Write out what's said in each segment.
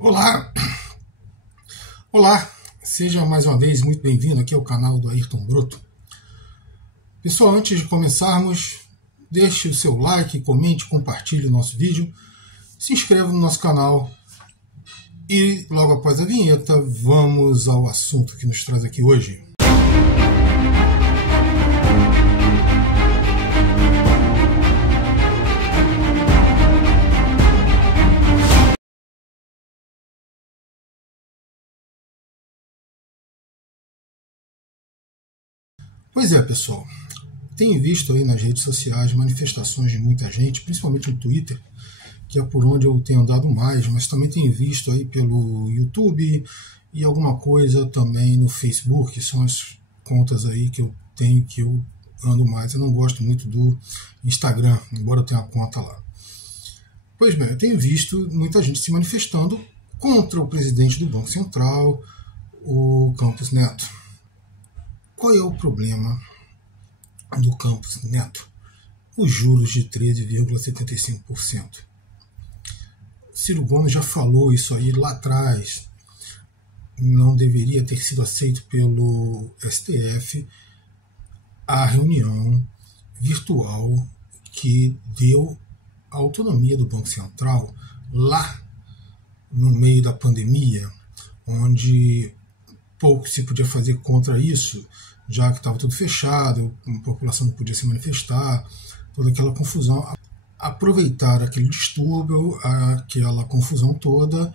Olá, olá, seja mais uma vez muito bem-vindo aqui ao canal do Ayrton Broto. Pessoal, antes de começarmos, deixe o seu like, comente, compartilhe o nosso vídeo, se inscreva no nosso canal e logo após a vinheta vamos ao assunto que nos traz aqui hoje. Pois é, pessoal, tenho visto aí nas redes sociais manifestações de muita gente, principalmente no Twitter, que é por onde eu tenho andado mais, mas também tenho visto aí pelo YouTube e alguma coisa também no Facebook, que são as contas aí que eu tenho, que eu ando mais. Eu não gosto muito do Instagram, embora eu tenha uma conta lá. Pois bem, eu tenho visto muita gente se manifestando contra o presidente do Banco Central, o Campos Neto. Qual é o problema do Campos Neto? Os juros de 13,75%. Ciro Gomes já falou isso aí lá atrás. Não deveria ter sido aceito pelo STF a reunião virtual que deu a autonomia do Banco Central lá no meio da pandemia, onde pouco se podia fazer contra isso, já que estava tudo fechado, a população não podia se manifestar, toda aquela confusão. Aproveitar aquele distúrbio, aquela confusão toda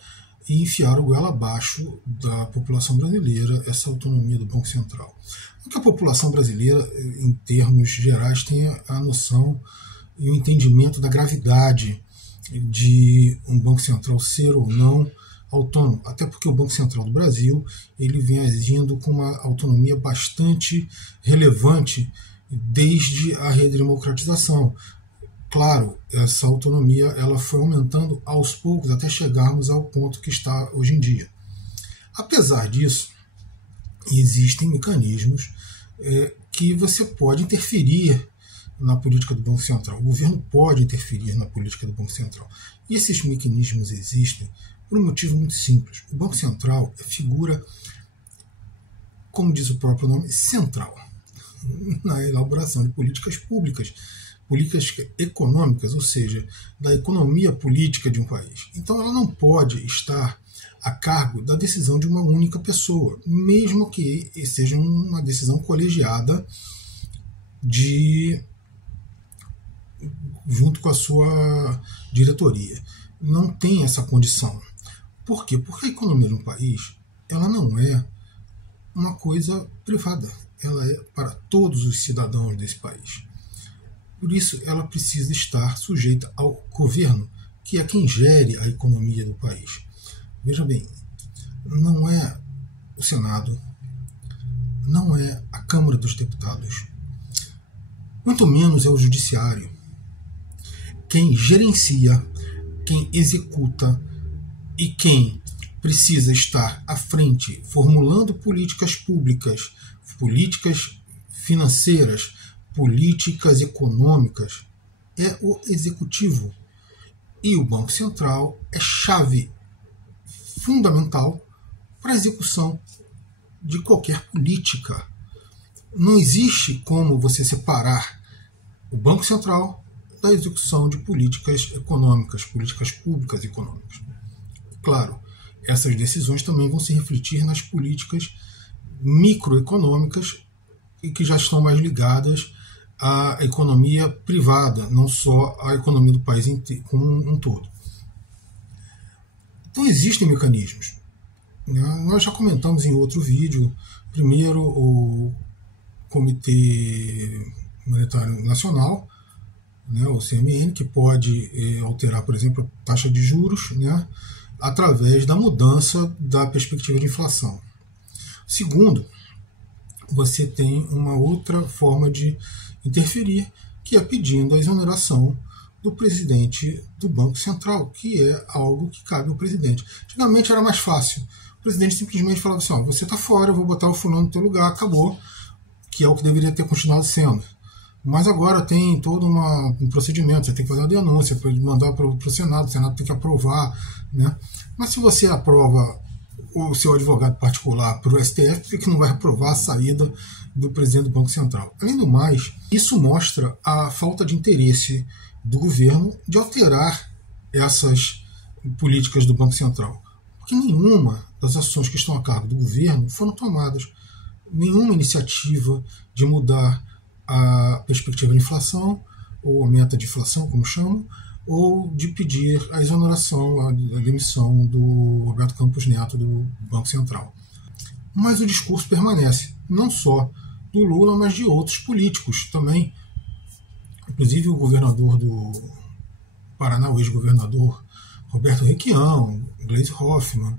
e enfiar o goela abaixo da população brasileira, essa autonomia do Banco Central. Porque a população brasileira, em termos gerais, tem a noção e o entendimento da gravidade de um Banco Central ser ou não autônomo, até porque o Banco Central do Brasil ele vem agindo com uma autonomia bastante relevante desde a redemocratização. Claro, essa autonomia ela foi aumentando aos poucos até chegarmos ao ponto que está hoje em dia. Apesar disso, existem mecanismos que você pode interferir na política do Banco Central. O governo pode interferir na política do Banco Central. E esses mecanismos existem por um motivo muito simples. O Banco Central é figura, como diz o próprio nome, central na elaboração de políticas públicas, políticas econômicas, ou seja, da economia política de um país. Então ela não pode estar a cargo da decisão de uma única pessoa, mesmo que seja uma decisão colegiada junto com a sua diretoria. Não tem essa condição. Por quê? Porque a economia de um país ela não é uma coisa privada, ela é para todos os cidadãos desse país. Por isso, ela precisa estar sujeita ao governo, que é quem gere a economia do país. Veja bem, não é o Senado, não é a Câmara dos Deputados, muito menos é o Judiciário. Quem gerencia, quem executa e quem precisa estar à frente formulando políticas públicas, políticas financeiras, políticas econômicas, é o executivo. E o Banco Central é chave fundamental para a execução de qualquer política. Não existe como você separar o Banco Central da execução de políticas econômicas, políticas públicas econômicas. Claro, essas decisões também vão se refletir nas políticas microeconômicas e que já estão mais ligadas à economia privada, não só à economia do país como um todo. Então existem mecanismos. Nós já comentamos em outro vídeo, primeiro o Comitê Monetário Nacional, o CMN, que pode alterar, por exemplo, a taxa de juros, através da mudança da perspectiva de inflação. Segundo, você tem uma outra forma de interferir, que é pedindo a exoneração do presidente do Banco Central, que é algo que cabe ao presidente. Antigamente era mais fácil. O presidente simplesmente falava assim, você está fora, eu vou botar o fulano no teu lugar, acabou, que é o que deveria ter continuado sendo. Mas agora tem todo um procedimento, você tem que fazer uma denúncia, para mandar para o Senado tem que aprovar, né? Mas se você aprova o seu advogado particular para o STF, por que não vai aprovar a saída do presidente do Banco Central? Além do mais, isso mostra a falta de interesse do governo de alterar essas políticas do Banco Central. Porque nenhuma das ações que estão a cargo do governo foram tomadas. Nenhuma iniciativa de mudar a perspectiva de inflação, ou a meta de inflação, como chamam, ou de pedir a exoneração, a demissão do Roberto Campos Neto do Banco Central. Mas o discurso permanece, não só do Lula, mas de outros políticos também. Inclusive o governador do Paraná, o ex-governador Roberto Requião, Gleisi Hoffmann,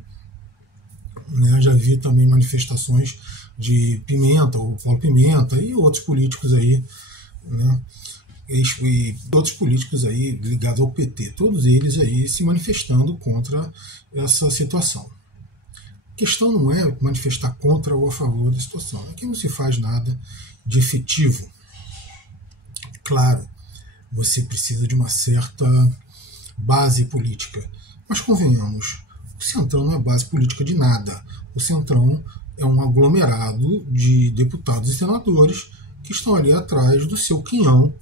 né? Já vi também manifestações de Pimenta, ou Paulo Pimenta, e outros políticos aí, né? E outros políticos aí ligados ao PT, todos eles aí se manifestando contra essa situação. A questão não é manifestar contra ou a favor da situação, aqui não se faz nada de efetivo. Claro, você precisa de uma certa base política, mas convenhamos, o Centrão não é base política de nada. O Centrão é um aglomerado de deputados e senadores que estão ali atrás do seu quinhão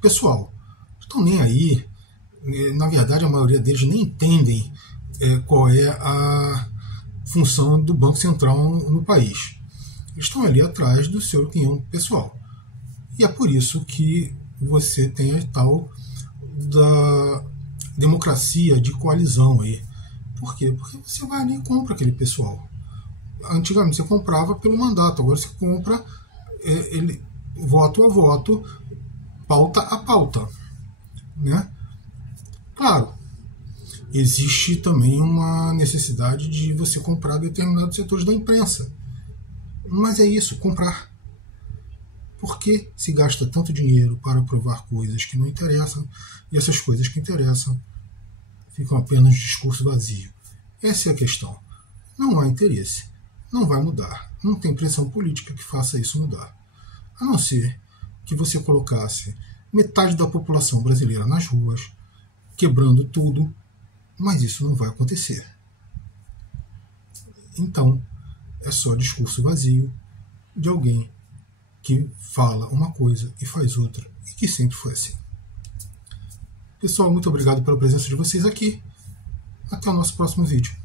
pessoal. Estão nem aí. Na verdade, a maioria deles nem entendem qual é a função do Banco Central no país. Eles estão ali atrás do seu quinhão pessoal. E é por isso que você tem a tal da democracia de coalizão aí. Por quê? Porque você vai ali e compra aquele pessoal. Antigamente você comprava pelo mandato, agora você compra ele voto a voto, pauta a pauta, né? Claro, existe também uma necessidade de você comprar determinados setores da imprensa, mas é isso, comprar. Por que se gasta tanto dinheiro para aprovar coisas que não interessam e essas coisas que interessam ficam apenas de discurso vazio? Essa é a questão. Não há interesse. Não vai mudar. Não tem pressão política que faça isso mudar. A não ser que você colocasse metade da população brasileira nas ruas, quebrando tudo, mas isso não vai acontecer. Então, é só discurso vazio de alguém que fala uma coisa e faz outra, e que sempre foi assim. Pessoal, muito obrigado pela presença de vocês aqui. Até o nosso próximo vídeo.